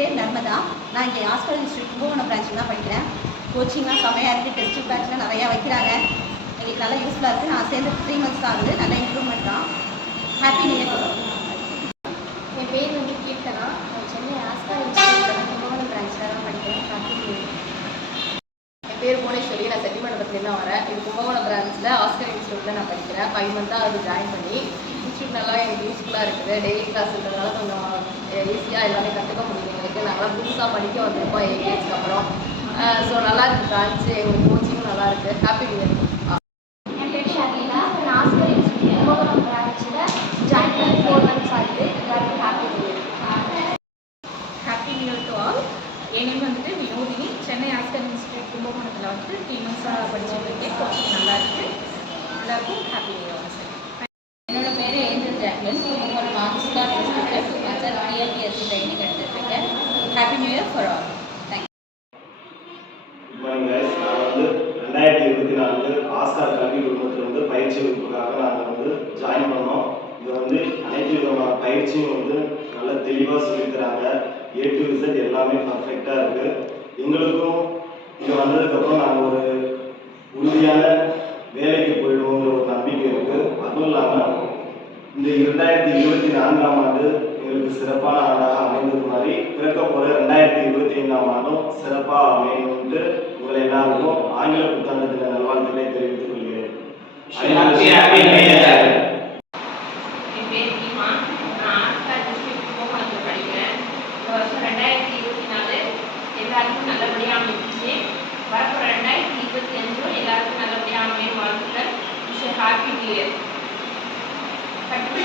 பேர் நர்மதா. நான் இங்கே ஆஸ்கர் இன்ஸ்டியூட் கும்பகோணம் பிரான்ச்சில் தான் படிக்கிறேன். கோச்சிங்லாம் செம்மையாக இருக்குது. டெஸ்ட் பேட்ச்லாம் நிறையா வைக்கிறாங்க. எங்களுக்கு நல்லா யூஸ்ஃபுல்லாக இருக்குது. நான் சேர்ந்து 3 months தான் ஆகுது. நல்ல இம்ப்ரூவ்மெண்ட் தான். Happy new year. என் பேர் வந்து கீர்த்தனா. நான் சென்னை ஆஸ்கர் இன்ஸ்டியூட்டில் கும்பகோணம் பிரான்ச்சில் தான் படிக்கிறேன். Happy new year. என் பேர் புவனேஸ்வரி. நான் செட்டிமண்டபத்துலேருந்து தான் வரேன். இது கும்பகோணம் பிரான்ச்சில் ஆஸ்கர் இன்ஸ்டியூட்டில் நான் படிக்கிறேன். 5 months தான் அது ஜாயின் பண்ணி. இன்ஸ்டியூட் நல்லா எனக்கு யூஸ்ஃபுல்லாக இருக்குது. டெய்லி கிளாஸ்ன்றதுனால கொஞ்சம் ஈஸியாக எல்லாமே கற்றுக்க முடியுது எங்களுக்கு. நாங்களாம் புதுசாக படிக்க வந்திருக்கோம் ஏகேஎஸ்க்கு அப்புறம். ஸோ நல்லா இருக்குது பிரான்ச்சு. எங்களுக்கு கோச்சிங்கும் நல்லா இருக்குது. Happy new year. என் பேர் ஷர்மிளா. நான் ஆஸ்கர் இன்ஸ்டியூட் கும்பகோணம் பிரான்ச்சில் ஜாயின் பண்ணி 4 months ஆகுது. எல்லாருக்கும் happy new year. Happy new year to all. N name வந்துட்டு வினோதினி. சென்னை ஆஸ்கர் இன்ஸ்டியூட் கும்பகோணத்தில் வந்துட்டு 3 months படிச்சுட்டு இருக்கேன். கோச்சிங் நல்லா இருக்குது. எல்லாருக்கும் ஹாப்பி நியூ இயர். என்னோட பேர் ஏஞ்சல் ஜாக்லின். கும்பகோணம் ஆஸ்கர் இன்ஸ்டியூட்டில் 2 months டிஎல்பிஎஸ்சி ட்ரைனிங் எடுத்துகிட்ருக்கேன். Happy new year for all. நான் வந்து 2024 ஆஸ்கார் கல்வி குழுமத்தில் பயிற்சி வகுப்புக்காக நாங்கள் ஜாயின் பண்ணோம். இது அனைத்து விதமான பயிற்சியும் நல்ல தெளிவாக சொல்லித்தராங்க. A to Z எல்லாமே பர்ஃபெக்டாக இருக்குது. எங்களுக்கும் இங்கே வந்ததுக்கப்புறம் நாங்கள் ஒரு உறுதியான வேலைக்கு போயிடுவோங்கிற ஒரு நம்பிக்கை இருக்குது. அதுவும் இல்லாமல் இந்த 2024ஆம் ஆண்டு எங்களுக்கு சிறப்பான ஆண்டாக அமைந்தது மாதிரி பிறக்க போகிற 2025ஆம் ஆண்டும் சிறப்பாக அமையணும்ட்டு உங்களை எல்லாருக்கும் ஆங்கில புத்தாண்டு தின நல்வாழ்த்துக்களை தெரிவித்துக் கொள்கிறேன். என் பேர் கீமா. நான் ஆஸ்கர் இன்ஸ்டியூட் கும்பகோணத்தில் படிக்கிறேன். இந்த வருஷம் 2024 எல்லாருக்கும் நல்லபடியாக அமைஞ்சிச்சு. வரப்போகிற 2025 எல்லாருக்கும் நல்லபடியாக அமையும் வாழ்த்துக்கள். Happy new year. கட்டுரை